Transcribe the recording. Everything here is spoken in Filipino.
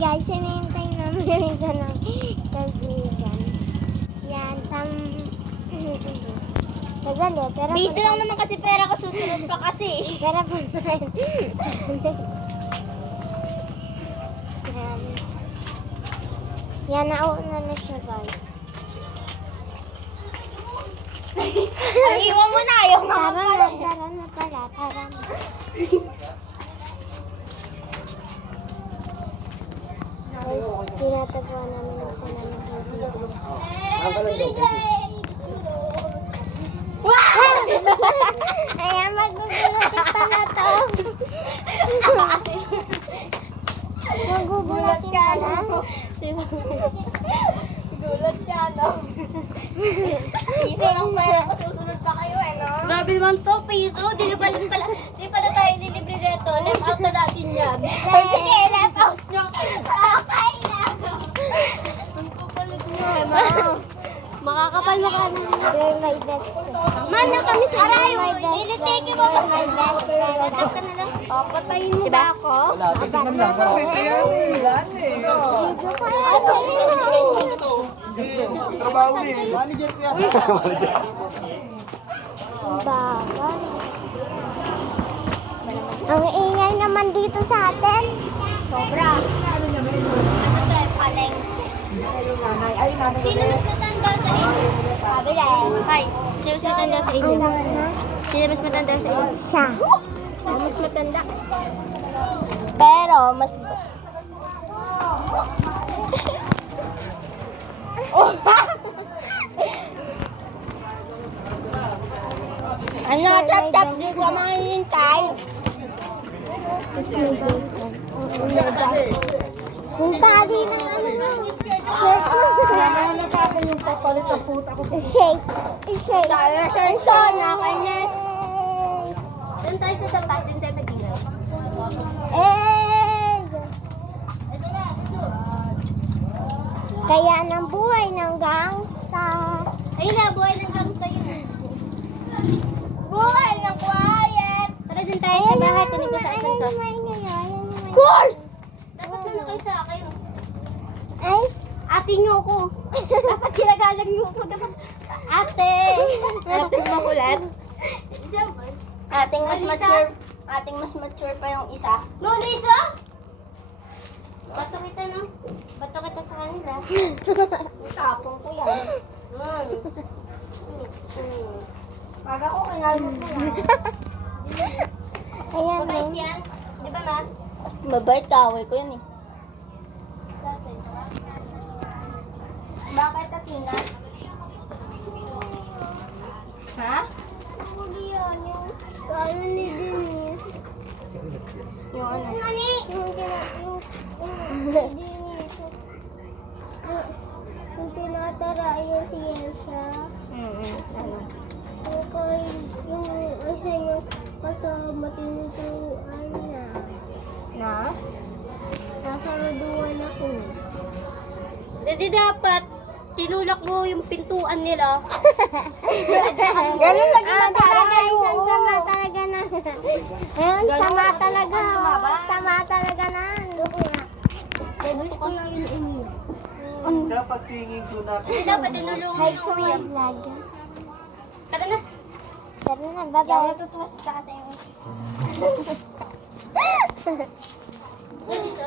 guys, hinihintay namin yung isa ng kaibigan. Yan, Tagali, pero Busy lang naman kasi pera ko, susunod pa kasi. Pero yan. Yan, nauna na siya guys. Ay, iwan mo na, ayaw na Tara pala. na, tara na pala, tara na. Guys, tinatagwa namin yung isa ng Ayan, magugulatin pa na to. Magugulatin pa na. Gulat siya, no? Piso lang pera ko, susunod pa kayo, eh, no? Grabe naman to, piso. Di pa na tayo nilibre dito. Left out na natin yan. Ay, sige, left out nyo. Okay na. Ang kapalit nyo, ano? Makakapal mo ka na. You're my best friend. Man na kami sa Aray, my best ilitake mo. You're my best friend. Watap ka na lang. O, patayin mo ba ako? Wala, titignan lang. Pwede yan eh. Yan eh. Trabaho na eh. Manager ko yan. Ang bawal. Ang ingay naman dito sa atin. Sobra. Ano to, paleng? Sino mas matanda sa inyo? Sabi lang. Hi. Sino mas matanda sa inyo? Sino mas matanda sa inyo? Siya. Mas matanda. Pero, mas... Ano, tap-tap, di ko makihintay. Yung tali ng ano mo. Shake. Shake. Tayo, sensyon, nakainis. Doon tayo sa sapat, doon tayo mag-ilaw. Kaya ng buhay ng gangsta. Ayun na, buhay ng gangsta yun. Buhay ng quiet. Tara din tayo sa bahay, kunin ko sa akin to. Of course! Dapat na kayo sa akin. Ay, Ate nyo ko. Dapat ginagalang nyo ko. Dapat, ate. Ating makulat. Siyempre. Ating mas Lisa? mature. Ating mas mature pa yung isa. No, Lisa? Bato kita, no? Bato kita sa kanila. Tapong ko yan. Pag ako, kinalmot mo yan. ayan Mabait na. yan. Di ba, ma? Mabait, kaway ko yan eh. Dati. Bakit, Atina? Ha? Hindi yun, yung ano ni Denise. Yung ano? Yung tinatarayo si Yesha. Ano? Okay, yung isa yung kasama tinuturuan na. Na? Sasaluduan ako. Hindi dapat. Tinulak mo yung pintuan nila. Ganun lagi na talaga yung Ayun, sama talaga na. Ayun, Ganun, sama talaga. ganun tumaba. Sama talaga na. Gusto ko na yun inyo. Sa pagtingin ko na. Hindi dapat tinulungan Hi yung to my umiyak. vlog. Tara na. Tara na, Yan, bye-bye. natutuwa sa atin. Dito.